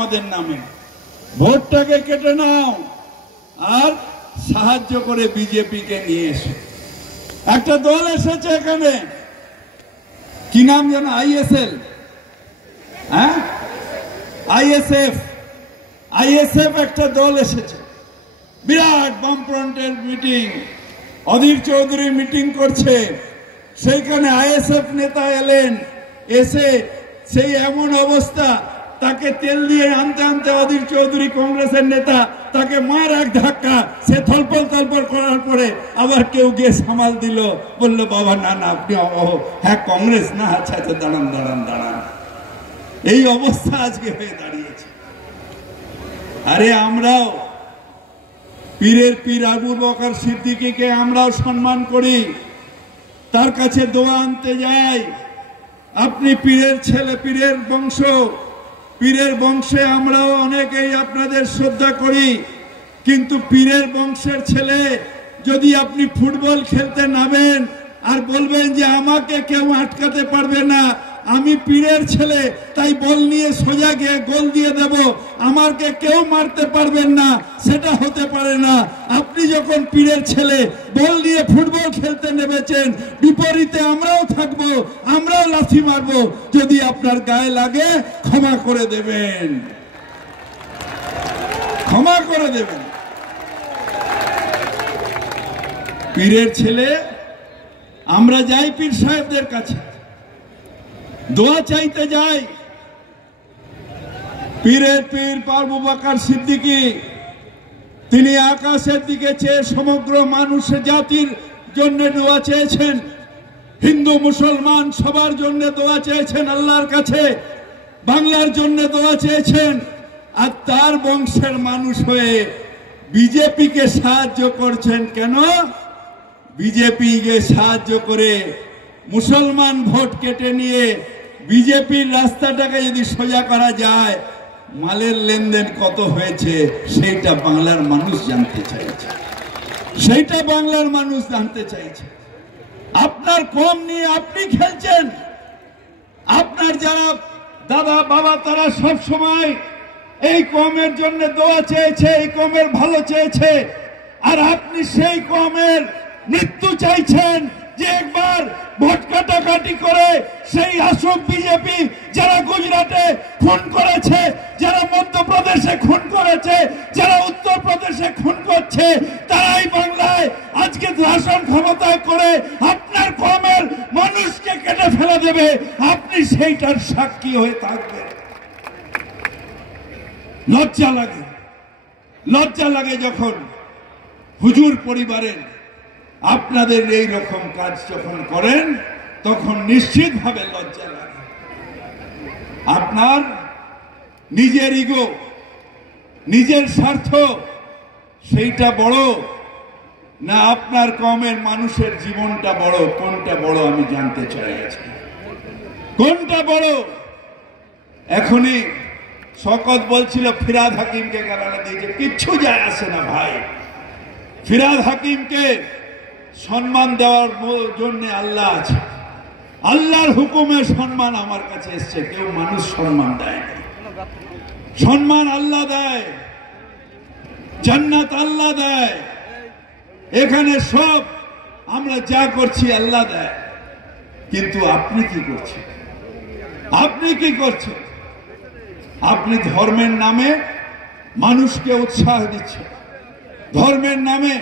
আমাদের নামে ভোটটাকে কেটে নাও আর সাহায্য করে বিজেপি কে নিয়ে এসো। একটা দল এসেছে এখানে, কি নাম যেন, আইএসএল, হ্যাঁ, আইএসএফ একটা দল এসেছে, বিরাট বামফ্রন্টের মিটিং, অধীর চৌধুরী মিটিং করছে, সেইখানে আইএসএফ নেতা এলেন, এসে সেই এমন অবস্থা, তাকে তেল দিয়ে আনতে আনতে অধীর চৌধুরী কংগ্রেসের নেতা তাকে মার এক ধাক্কা, সে থলপল করার পরে আবার কেউ গিয়ে সামাল দিল, বললো বাবা না না আপনি, হ্যাঁ কংগ্রেস না, আচ্ছা আচ্ছা দাঁড়ান দাঁড়ান দাঁড়ান। এই অবস্থা আজকে হয়ে দাঁড়িয়েছে। আরে আমরাও পীরের পীর আবু বকর সিদ্দিকীকে আমরাও সম্মান করি, তার কাছে দোয়া আনতে যাই। আপনি পীরের ছেলে, পীরের বংশ, পীরের বংশে আমরাও অনেকেই আপনাদের শ্রদ্ধা করি, কিন্তু পীরের বংশের ছেলে যদি আপনি ফুটবল খেলতে নামেন আর বলবেন যে আমাকে কেউ আটকাতে পারবে না, আমি পীরের ছেলে তাই বল নিয়ে সোজা গিয়ে গোল দিয়ে দেব, আমাকে কেউ মারতে পারবেন না, সেটা হতে পারে না। আপনি যখন পীরের ছেলে বল নিয়ে ফুটবল খেলতে নেমেছেন, বিপরীতে আমরাও থাকবো, আমরাও লাথি মারবো, যদি আপনার গায়ে লাগে ক্ষমা করে দেবেন, ক্ষমা করে দেবেন। পীরের ছেলে আমরা যাই পীর সাহেবদের কাছে, দোয়া চাইতে যাই। পীরের পীর আবু বকর সিদ্দিকী তিনি আকাশের দিকে চেয়ে সমগ্র মানুষের জাতির জন্য দোয়া চেয়েছেন, হিন্দু মুসলমান সবার জন্য দোয়া চেয়েছেন আল্লাহর কাছে, বাংলার জন্য দোয়া চেয়েছেন। আর তার বংশের মানুষ হয়ে বিজেপিকে সাহায্য করছেন কেন? বিজেপিকে সাহায্য করে মুসলমান ভোট কেটে নিয়ে বিজেপির রাস্তাটাকে যদি সোজা করা যায়, মালের লেনদেন কত হয়েছে সেইটা বাংলার মানুষ জানতে চাইছে, সেইটা বাংলার মানুষ জানতে চাইছে। আপনার কম নিয়ে আপনি খেলছেন, আপনার যারা দাদা বাবা তারা সব সময় এই কমের জন্য দোয়া চেয়েছে, এই কমের ভালো চেয়েছে, আর আপনি সেই কমের মৃত্যু চাইছেন যে একবার ভোট কাটাকাটি করে সেই আসক বিজেপি যারা গুজরাটে খুন করেছে, যারা মধ্যপ্রদেশে খুন করেছে, যারা উত্তরপ্রদেশে খুন করছে, তারাই বাংলায় আজকে শাসন ক্ষমতায় করে আপনার কমের মানুষকে কেটে ফেলে দেবে, আপনি সেইটার সাক্ষী হয়ে থাকবেন। লজ্জা লাগে, লজ্জা লাগে যখন হুজুর পরিবারের আপনাদের এই রকম কাজ যখন করেন, তখন নিশ্চিতভাবে লজ্জা লাগে। আপনার নিজের ইগো, নিজের স্বার্থ, সেইটা বড় না আপনার কমের মানুষের জীবনটা বড়? কোনটা বড় আমি জানতে চাই আজকে, কোনটা বড়? এখনই শওকত বলছিল ফিরহাদ হাকিমকে গালাগালি দিয়েছে, কিচ্ছু যায় আসে না ভাই। ফিরহাদ হাকিমকে সম্মান দেওয়ার জন্য আল্লাহ আছে, আল্লাহর হুকুমে সম্মান আমার কাছে এসছে, কেউ মানুষ সম্মান দেয় না। সম্মান আল্লাহ দেয়, জান্নাত আল্লাহ দেয়, এখানে সব আমরা যা করছি আল্লাহ দেয়। কিন্তু আপনি কি করছেন? আপনি কি করছেন? আপনি ধর্মের নামে মানুষকে উৎসাহ দিচ্ছেন, ধর্মের নামে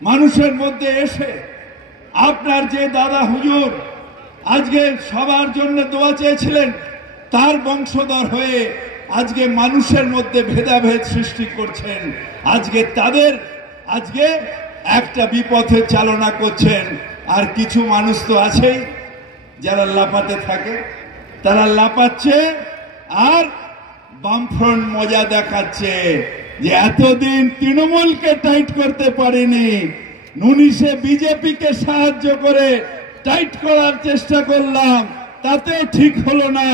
মানুষের মধ্যে এসে আপনার যে দাদা হুজুর আজকে সবার জন্য দোয়া চেয়েছিলেন, তার বংশধর হয়ে আজকে মানুষের মধ্যে ভেদাভেদ সৃষ্টি করছেন, আজকে তাদের আজকে একটা বিপথে চালনা করছেন। আর কিছু মানুষ তো আছেই যারা লাপাতে থাকে, তারা লাপাচ্ছে আর বামফ্রন্ট মজা দেখাচ্ছে যে এতদিন তৃণমূলকে টাইট করতে পারিনি, 19-এ বিজেপিকে সাহায্য করে টাইট করার চেষ্টা করলাম, তাতেও ঠিক হলো না,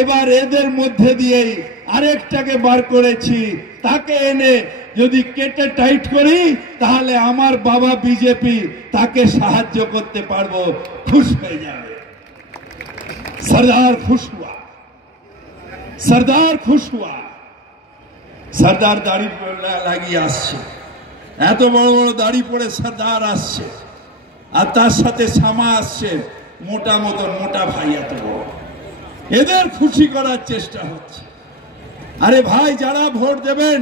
এবার এদের মধ্যে দিয়েই আরেকটাকে বার করেছি, তাকে এনে যদি কেটে টাইট করি তাহলে আমার বাবা বিজেপি তাকে সাহায্য করতে পারবো, খুশ হয়ে যাবে। सरदार खुश हुआ, सरदार खुश हुआ। সর্দার দাড়ি লাগিয়ে আসছে, এত বড় বড় দাড়ি পরে সর্দার আসছে, আর তার সাথে শামা আসছে, মোটা মতন মোটা ভাই এত বড়। এদের খুশি করার চেষ্টা হচ্ছে। আরে ভাই, যারা ভোট দেবেন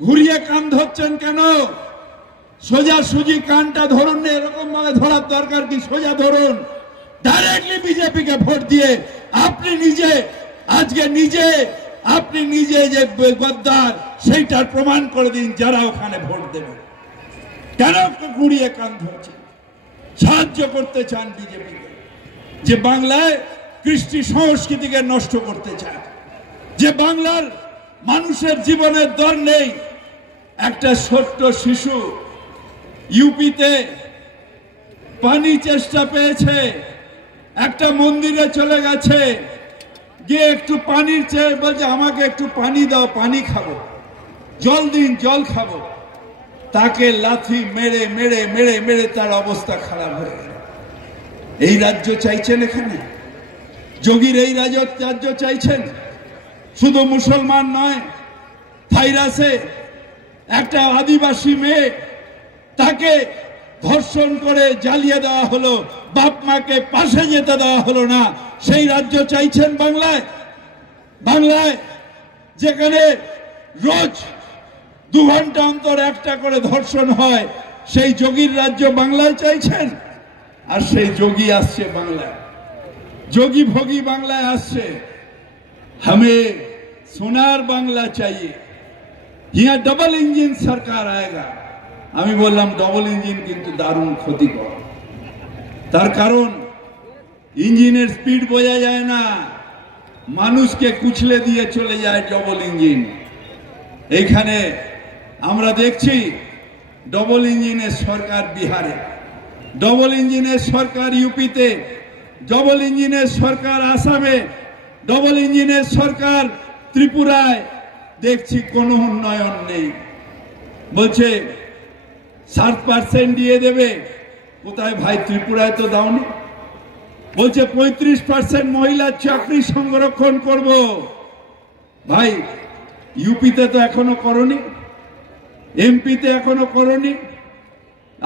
ঘুরিয়ে কান ধরছেন কেন? সোজা সুজি কানটা ধরুন না, এরকম ভাবে ধরার দরকার কি? সোজা ধরুন, ডাইরেক্টলি বিজেপিকে ভোট দিয়ে আপনি নিজে আপনি নিজে যে গদ্দার সেইটার প্রমাণ করে দিন যারা ওখানে ভোট দেবে। কেন ঘুরিয়ে কান ধরছেন? সাহায্য করতে চান বিজেপিকে, যে বাংলায় কৃষ্টি সংস্কৃতিকে নষ্ট করতে চায়, যে বাংলার মানুষের জীবনের দর নেই। একটা ছোট্ট শিশু ইউপিতে পানি চেষ্টা পেয়েছে, একটা মন্দিরে চলে গেছে, গিয়ে একটু পানির চেয়ে বলছে আমাকে একটু পানি দাও, পানি খাবো, জল দিন, জল খাবো। তাকে লাথি মেরে মেরে মেরে মেরে তার অবস্থা খারাপ হয়ে গেল। এই রাজ্য চাইছেন? এখানে যোগীর এই রাজ্য চাইছেন? শুধু মুসলমান নয়, থাইরাসে একটা আদিবাসী মেয়ে, তাকে ধর্ষণ করে জ্বালিয়ে দেওয়া হলো, বাপ মাকে পাশে যেতে দেওয়া হলো না। সেই রাজ্য চাইছেন বাংলায়? বাংলায় যেখানে রোজ 2 ঘন্টা অন্তর একটা করে ধর্ষণ হয়, সেই যোগীর রাজ্য বাংলায় চাইছেন? আর সেই যোগী আসছে বাংলায়, যোগী ভোগী বাংলায় আসছে। हमें সোনার বাংলা চাইয়ে, यहाँ डबल इंजिन सरकार आएगा। আমি বললাম ডবল ইঞ্জিন কিন্তু দারুণ ক্ষতিকর। তার কারণ ইঞ্জিনের স্পিড বোঝা যায় না, মানুষকে কুচলে দিয়ে চলে যায় ডবল ইঞ্জিন। এইখানে আমরা দেখছি ডবল ইঞ্জিনের সরকার বিহারে, ডবল ইঞ্জিনের সরকার ইউপিতে, ডবল ইঞ্জিনের সরকার আসামে, ডবল ইঞ্জিনের সরকার ত্রিপুরায়। দেখছি কোনো উন্নয়ন নেই। বলছে 7% দিয়ে দেবে। কোথায় ভাই? ত্রিপুরায় তো দাওনি। বলছে 35% মহিলার চাকরি সংরক্ষণ করব। ভাই, ইউপিতে তো এখনো করনি, এমপিতে এখনো করনি,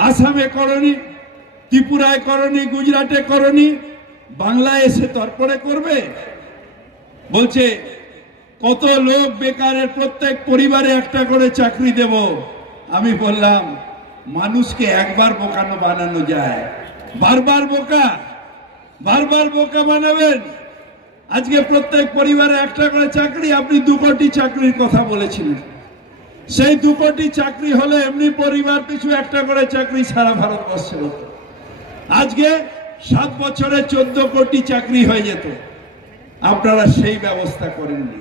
আসামে করনি, ত্রিপুরায় করনি, গুজরাটে করনি, বাংলায় এসে তারপরে করবে। বলছে কত লোক বেকারের, প্রত্যেক পরিবারে একটা করে চাকরি দেব। আমি বললাম মানুষকে একবার বোকানো বানানো যায়, বারবার বোকা বানাবেন? আজকে প্রত্যেক পরিবারে একটা করে চাকরি, আপনি 2 কোটি চাকরির কথা বলেছিলেন। সেই 2 কোটি চাকরি হলে এমনি পরিবার পিছু একটা করে চাকরি সারা ভারতবর্ষে হতো। আজকে 7 বছরে 14 কোটি চাকরি হয়ে যেত। আপনারা সেই ব্যবস্থা করেননি।